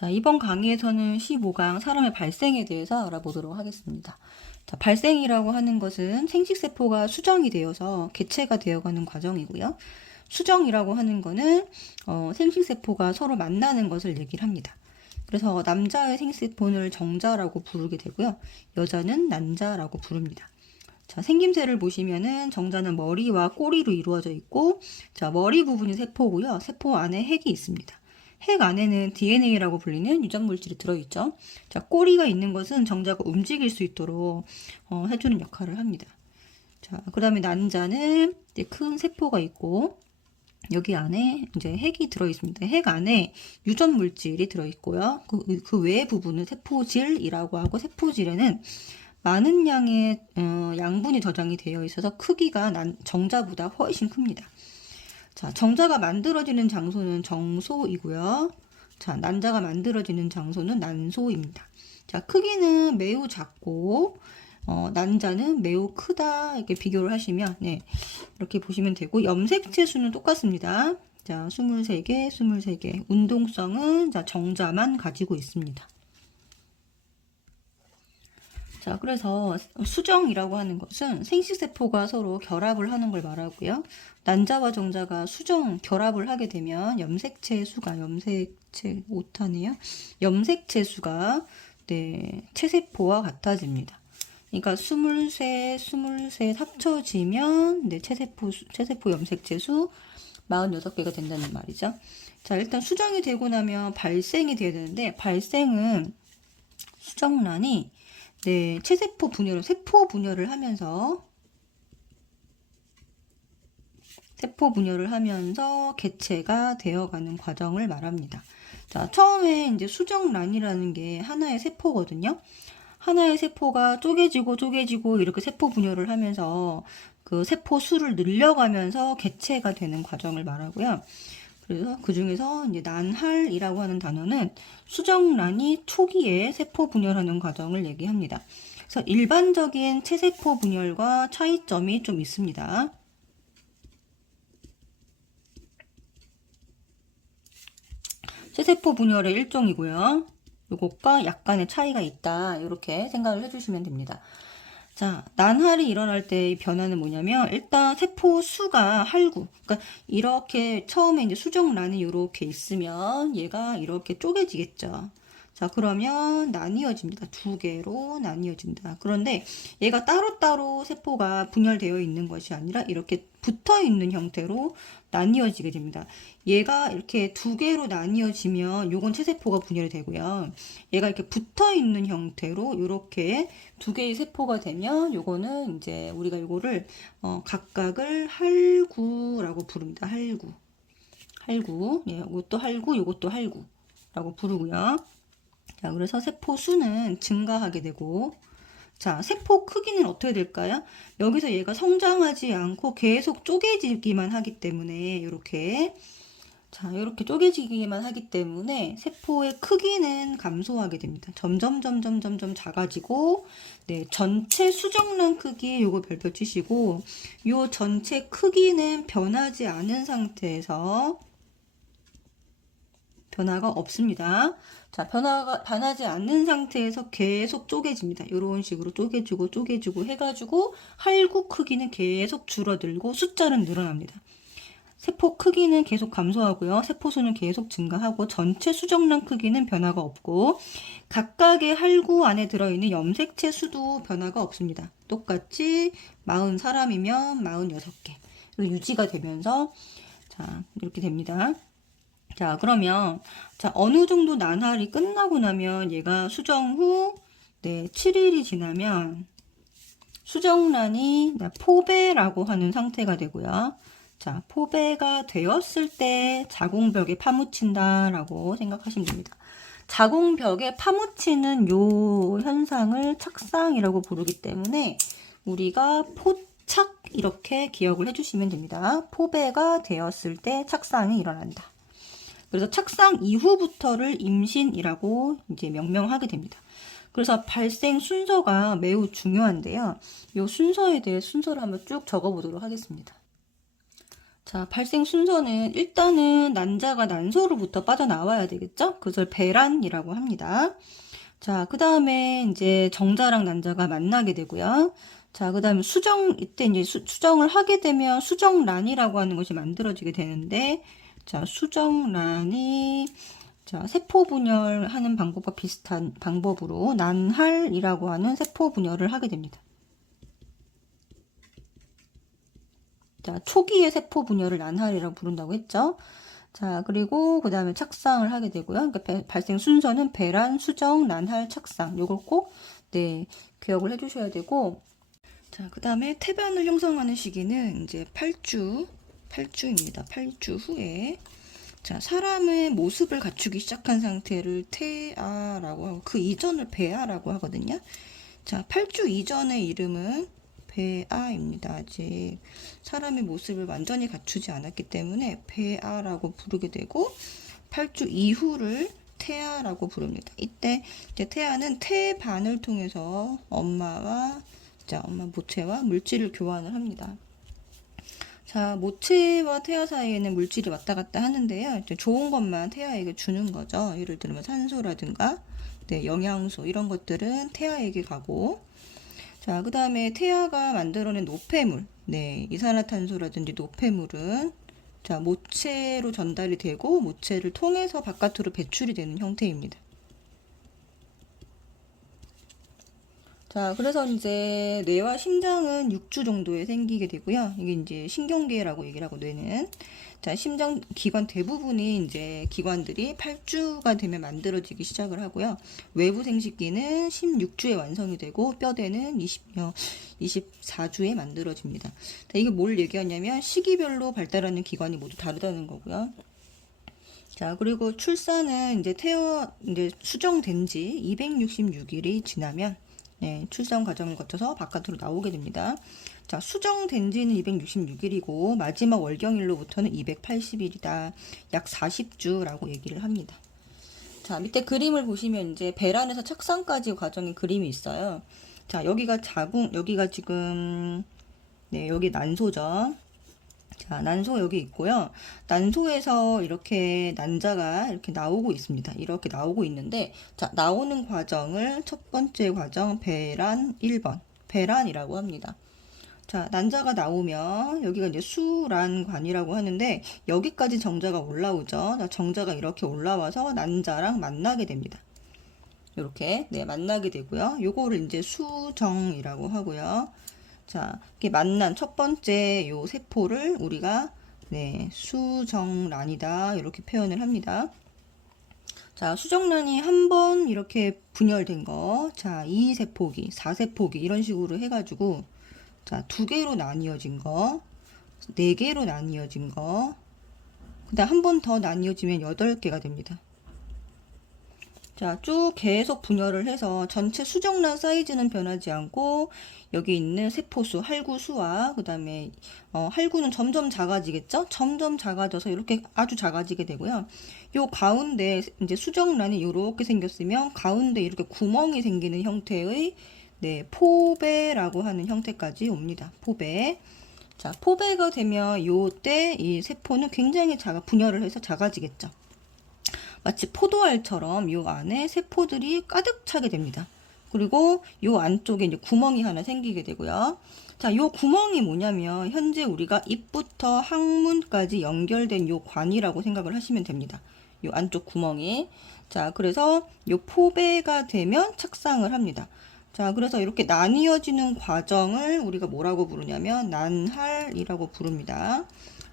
자, 이번 강의에서는 15강 사람의 발생에 대해서 알아보도록 하겠습니다. 자, 발생이라고 하는 것은 생식세포가 수정이 되어서 개체가 되어가는 과정이고요. 수정이라고 하는 것은 생식세포가 서로 만나는 것을 얘기를 합니다. 그래서 남자의 생식세포를 정자라고 부르게 되고요. 여자는 난자라고 부릅니다. 자, 생김새를 보시면은 정자는 머리와 꼬리로 이루어져 있고, 자, 머리 부분이 세포고요. 세포 안에 핵이 있습니다. 핵 안에는 DNA라고 불리는 유전물질이 들어있죠. 자, 꼬리가 있는 것은 정자가 움직일 수 있도록 해주는 역할을 합니다. 자, 그 다음에 난자는 이제 큰 세포가 있고, 여기 안에 이제 핵이 들어있습니다. 핵 안에 유전물질이 들어있고요. 그 외의 부분은 세포질이라고 하고, 세포질에는 많은 양의 양분이 저장이 되어 있어서 크기가 정자보다 훨씬 큽니다. 자, 정자가 만들어지는 장소는 정소이고요. 자, 난자가 만들어지는 장소는 난소입니다. 자, 크기는 매우 작고 난자는 매우 크다 이렇게 비교를 하시면 네, 이렇게 보시면 되고 염색체 수는 똑같습니다. 자, 23개, 23개. 운동성은 자, 정자만 가지고 있습니다. 자, 그래서 수정이라고 하는 것은 생식세포가 서로 결합을 하는 걸 말하고요. 난자와 정자가 결합을 하게 되면 염색체 수가 네, 체세포와 같아집니다. 그러니까 23 합쳐지면 네, 체세포 염색체 수 46개가 된다는 말이죠. 자, 일단 수정이 되고 나면 발생이 돼야 되는데 하면서 세포 분열을 하면서 개체가 되어가는 과정을 말합니다. 자, 처음에 이제 수정란이라는 게 하나의 세포거든요. 하나의 세포가 쪼개지고 이렇게 세포 분열을 하면서 그 세포 수를 늘려가면서 개체가 되는 과정을 말하고요. 그래서 그 중에서 이제 난할이라고 하는 단어는 수정란이 초기에 세포 분열하는 과정을 얘기합니다. 그래서 일반적인 체세포 분열과 차이점이 좀 있습니다. 체세포 분열의 일종이고요. 이것과 약간의 차이가 있다. 이렇게 생각을 해주시면 됩니다. 자, 난할이 일어날 때의 변화는 뭐냐면 일단 세포 수가 그러니까 이렇게 처음에 이제 수정란이 이렇게 있으면 얘가 이렇게 쪼개지겠죠. 자, 그러면 나뉘어집니다. 두 개로 나뉘어진다. 그런데 얘가 따로따로 세포가 분열되어 있는 것이 아니라 이렇게 붙어 있는 형태로 나뉘어지게 됩니다. 얘가 이렇게 두 개로 나뉘어지면 요건 체세포가 분열이 되고요. 얘가 이렇게 붙어 있는 형태로 이렇게 두 개의 세포가 되면 요거는 이제 우리가 요거를 각각을 할구라고 부릅니다. 할구. 예, 이것도 할구, 요것도 할구라고 부르고요. 자, 그래서 세포 수는 증가하게 되고, 자, 세포 크기는 어떻게 될까요? 여기서 얘가 성장하지 않고 계속 쪼개지기만 하기 때문에, 이렇게 쪼개지기만 하기 때문에 세포의 크기는 감소하게 됩니다. 점점 작아지고, 네, 전체 수정란 크기 요거 별표 치시고, 요 전체 크기는 변하지 않은 상태에서 변화가 없습니다. 자, 변하지 않는 상태에서 계속 쪼개집니다. 이런 식으로 쪼개지고 해가지고 할구 크기는 계속 줄어들고 숫자는 늘어납니다. 세포 크기는 계속 감소하고요. 세포 수는 계속 증가하고 전체 수정란 크기는 변화가 없고 각각의 할구 안에 들어있는 염색체 수도 변화가 없습니다. 똑같이 40사람이면 46개 유지가 되면서 자, 이렇게 됩니다. 자, 그러면 자, 어느 정도 난할이 끝나고 나면 얘가 수정 후 네, 7일이 지나면 수정란이 포배라고 하는 상태가 되고요. 자, 포배가 되었을 때 자궁벽에 파묻힌다라고 생각하시면 됩니다. 자궁벽에 파묻히는 요 현상을 착상이라고 부르기 때문에 우리가 포착 이렇게 기억을 해주시면 됩니다. 포배가 되었을 때 착상이 일어난다. 그래서 착상 이후부터를 임신이라고 이제 명명하게 됩니다. 그래서 발생 순서가 매우 중요한데요. 이 순서에 대해 순서를 한번 쭉 적어보도록 하겠습니다. 자, 발생 순서는 일단은 난자가 난소로부터 빠져나와야 되겠죠? 그것을 배란이라고 합니다. 자, 그 다음에 이제 정자랑 난자가 만나게 되고요. 자, 그 다음에 이때 이제 수정을 하게 되면 수정란이라고 하는 것이 만들어지게 되는데, 자, 수정란이, 자, 세포 분열하는 방법과 비슷한 방법으로 난할이라고 하는 세포 분열을 하게 됩니다. 자, 초기의 세포 분열을 난할이라고 부른다고 했죠. 자, 그리고 그 다음에 착상을 하게 되고요. 그러니까 발생 순서는 배란, 수정, 난할, 착상. 요걸 꼭, 네, 기억을 해주셔야 되고. 자, 그 다음에 태반을 형성하는 시기는 이제 8주입니다. 8주 후에. 자, 사람의 모습을 갖추기 시작한 상태를 태아라고 하고, 그 이전을 배아라고 하거든요. 자, 8주 이전의 이름은 배아입니다. 아직 사람의 모습을 완전히 갖추지 않았기 때문에 배아라고 부르게 되고 8주 이후를 태아라고 부릅니다. 이때 이제 태아는 태반을 통해서 엄마 모체와 물질을 교환을 합니다. 자, 모체와 태아 사이에는 물질이 왔다 갔다 하는데요. 좋은 것만 태아에게 주는 거죠. 예를 들면 산소라든가 네, 영양소 이런 것들은 태아에게 가고, 자, 그 다음에 태아가 만들어낸 노폐물, 네, 이산화탄소라든지 노폐물은 자, 모체로 전달이 되고 모체를 통해서 바깥으로 배출이 되는 형태입니다. 자, 그래서 이제 뇌와 심장은 6주 정도에 생기게 되고요. 이게 이제 신경계라고 얘기를 하고 뇌는. 자, 심장 기관 대부분이 이제 기관들이 8주가 되면 만들어지기 시작을 하고요. 외부 생식기는 16주에 완성이 되고 뼈대는 24주에 만들어집니다. 자, 이게 뭘 얘기하냐면 시기별로 발달하는 기관이 모두 다르다는 거고요. 자, 그리고 출산은 이제 이제 수정된 지 266일이 지나면 네, 출산 과정을 거쳐서 바깥으로 나오게 됩니다. 자, 수정된 지는 266일이고 마지막 월경일로부터는 280일이다. 약 40주라고 얘기를 합니다. 자, 밑에 그림을 보시면 이제 배란에서 착상까지 과정의 그림이 있어요. 자, 여기가 여기가 지금 네, 여기 난소죠. 자, 난소 여기 있고요. 난소에서 이렇게 난자가 이렇게 나오고 있습니다. 이렇게 나오고 있는데, 자, 나오는 과정을 첫 번째 과정 배란 1번, 배란이라고 합니다. 자, 난자가 나오면 여기가 이제 수란관이라고 하는데 여기까지 정자가 올라오죠. 자, 정자가 이렇게 올라와서 난자랑 만나게 됩니다. 이렇게 네, 만나게 되고요. 요거를 이제 수정이라고 하고요. 자, 이렇게 만난 첫 번째 요 세포를 우리가 네, 수정란이다 이렇게 표현을 합니다. 자, 수정란이 한 번 이렇게 분열된 거, 자, 2세포기, 4세포기 이런 식으로 해가지고 자, 2개로 나뉘어진 거, 4개로 나뉘어진 거, 그다음 한 번 더 나뉘어지면 8개가 됩니다. 자, 쭉 계속 분열을 해서 전체 수정란 사이즈는 변하지 않고 여기 있는 세포수, 할구수와 그 다음에 할구는 점점 작아지겠죠? 점점 작아져서 이렇게 아주 작아지게 되고요. 요 가운데 이제 수정란이 이렇게 생겼으면 가운데 이렇게 구멍이 생기는 형태의 네, 포배라고 하는 형태까지 옵니다. 포배. 자, 포배가 되면 요때 이 세포는 굉장히 분열을 해서 작아지겠죠. 마치 포도알처럼 요 안에 세포들이 가득 차게 됩니다. 그리고 요 안쪽에 이제 구멍이 하나 생기게 되고요. 자, 요 구멍이 뭐냐면 현재 우리가 입부터 항문까지 연결된 요 관이라고 생각을 하시면 됩니다. 요 안쪽 구멍이. 자, 그래서 요 포배가 되면 착상을 합니다. 자, 그래서 이렇게 나뉘어지는 과정을 우리가 뭐라고 부르냐면 난할이라고 부릅니다.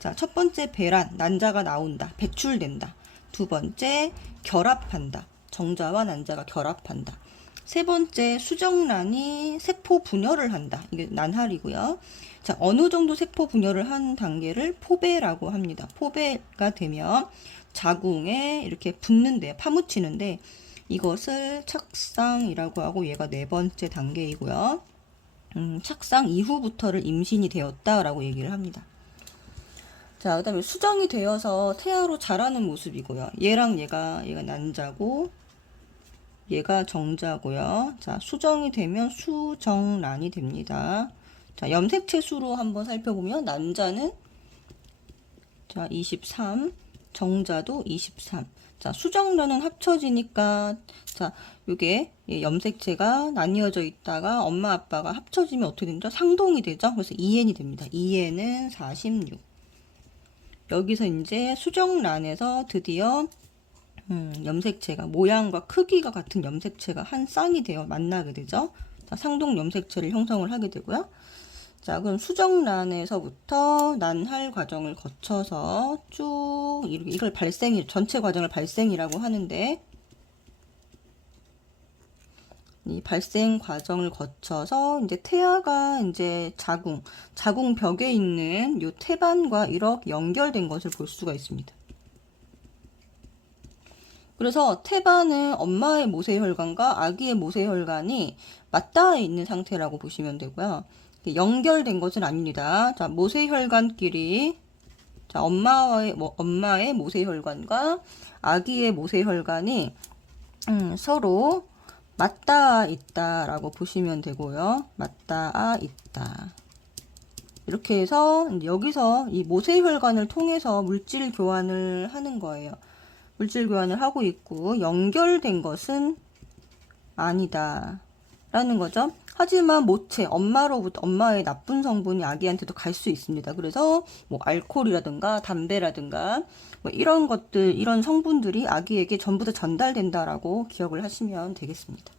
자, 첫 번째 배란, 난자가 나온다, 배출된다. 두 번째 결합한다, 정자와 난자가 결합한다. 세 번째 수정란이 세포 분열을 한다. 이게 난할이고요. 자, 어느 정도 세포 분열을 한 단계를 포배라고 합니다. 포배가 되면 자궁에 이렇게 붙는데, 파묻히는데 이것을 착상이라고 하고 얘가 네 번째 단계이고요. 착상 이후부터를 임신이 되었다라고 얘기를 합니다. 자, 그 다음에 수정이 되어서 태아로 자라는 모습이고요. 얘랑 얘가 난자고 얘가 정자고요. 자, 수정이 되면 수정란이 됩니다. 자, 염색체 수로 한번 살펴보면 난자는 자, 23. 정자도 23. 자, 수정란은 합쳐지니까, 자, 요게 염색체가 나뉘어져 있다가 엄마 아빠가 합쳐지면 어떻게 됩니까? 상동이 되죠? 그래서 2n이 됩니다. 2n은 46. 여기서 이제 수정란에서 드디어 염색체가 모양과 크기가 같은 염색체가 한 쌍이 되어 만나게 되죠. 자, 상동 염색체를 형성을 하게 되고요. 자, 그럼 수정란에서부터 난할 과정을 거쳐서 쭉 이걸 발생이 전체 과정을 발생이라고 하는데, 이 발생 과정을 거쳐서 이제 태아가 이제 자궁 벽에 있는 요 태반과 이렇게 연결된 것을 볼 수가 있습니다. 그래서 태반은 엄마의 모세혈관과 아기의 모세혈관이 맞닿아 있는 상태라고 보시면 되고요. 연결된 것은 아닙니다. 자, 모세혈관끼리, 자, 엄마의 모세혈관과 아기의 모세혈관이 서로 맞닿아 있다라고 보시면 되고요. 맞닿아 있다. 이렇게 해서 여기서 이 모세혈관을 통해서 물질 교환을 하는 거예요. 물질 교환을 하고 있고 연결된 것은 아니다 라는 거죠. 하지만 모체, 엄마의 나쁜 성분이 아기한테도 갈 수 있습니다. 그래서 뭐 알코올이라든가 담배라든가 뭐 이런 것들, 이런 성분들이 아기에게 전부 다 전달된다라고 기억을 하시면 되겠습니다.